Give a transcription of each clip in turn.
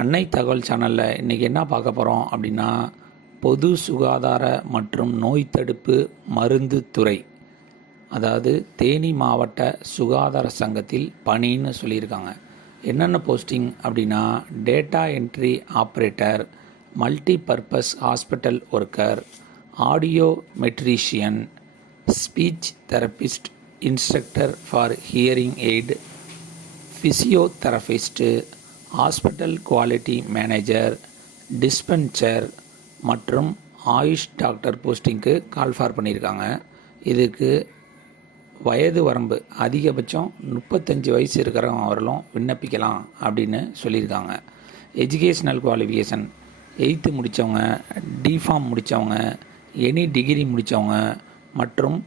அன்னை தகவல் சேனலில் இன்றைக்கி என்ன பார்க்க போகிறோம் அப்படின்னா, பொது சுகாதார மற்றும் நோய் தடுப்பு மருந்து துறை, அதாவது தேனி மாவட்ட சுகாதார சங்கத்தில் பணின்னு சொல்லியிருக்காங்க. என்னென்ன போஸ்டிங் அப்படின்னா, data entry operator, multi purpose hospital worker, audiometrician, speech therapist, instructor for hearing aid, physiotherapist, hospital quality manager, dispenser மற்றும் ஆயுஷ் டாக்டர் போஸ்டிங்க்கு கால் ஃபார் பண்ணியிருக்காங்க. இதுக்கு வயது வரம்பு அதிகபட்சம் 35 வயசு இருக்கிறவங்க வரலும் விண்ணப்பிக்கலாம் அப்படின்னு சொல்லியிருக்காங்க. எஜுகேஷ்னல் குவாலிஃபிகேஷன் 8th முடித்தவங்க, டிஃபார்ம் முடித்தவங்க, எனி டிகிரி முடித்தவங்க மற்றும்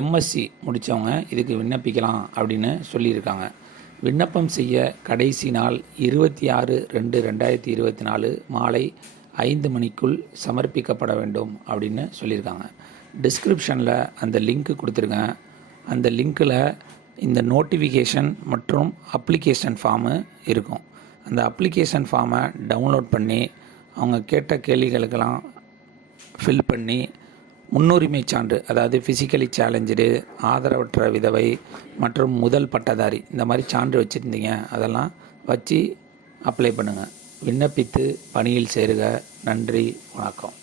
எம்எஸ்சி முடித்தவங்க இதுக்கு விண்ணப்பிக்கலாம் அப்படின்னு சொல்லியிருக்காங்க. விண்ணப்பம் செய்ய கடைசி நாள் 26/2/2024 மாலை 5 மணிக்குள் சமர்ப்பிக்கப்பட வேண்டும் அப்படின்னு சொல்லியிருக்காங்க. டிஸ்கிரிப்ஷனில் அந்த லிங்க் கொடுத்துருக்கேன். அந்த லிங்க்கில் இந்த நோட்டிஃபிகேஷன் மற்றும் அப்ளிகேஷன் ஃபார்மு இருக்கும். அந்த அப்ளிகேஷன் ஃபார்மை டவுன்லோட் பண்ணி அவங்க கேட்ட கேள்விகளுக்கெல்லாம் ஃபில் பண்ணி முன்னுரிமை சான்று, அதாவது ஃபிசிக்கலி சேலஞ்சு, ஆதரவற்ற விதவை மற்றும் முதல் பட்டதாரி, இந்த மாதிரி சான்று வச்சுருந்தீங்க, அதெல்லாம் வச்சு அப்ளை பண்ணுங்கள். விண்ணப்பித்து பணியில் சேருக. நன்றி, வணக்கம்.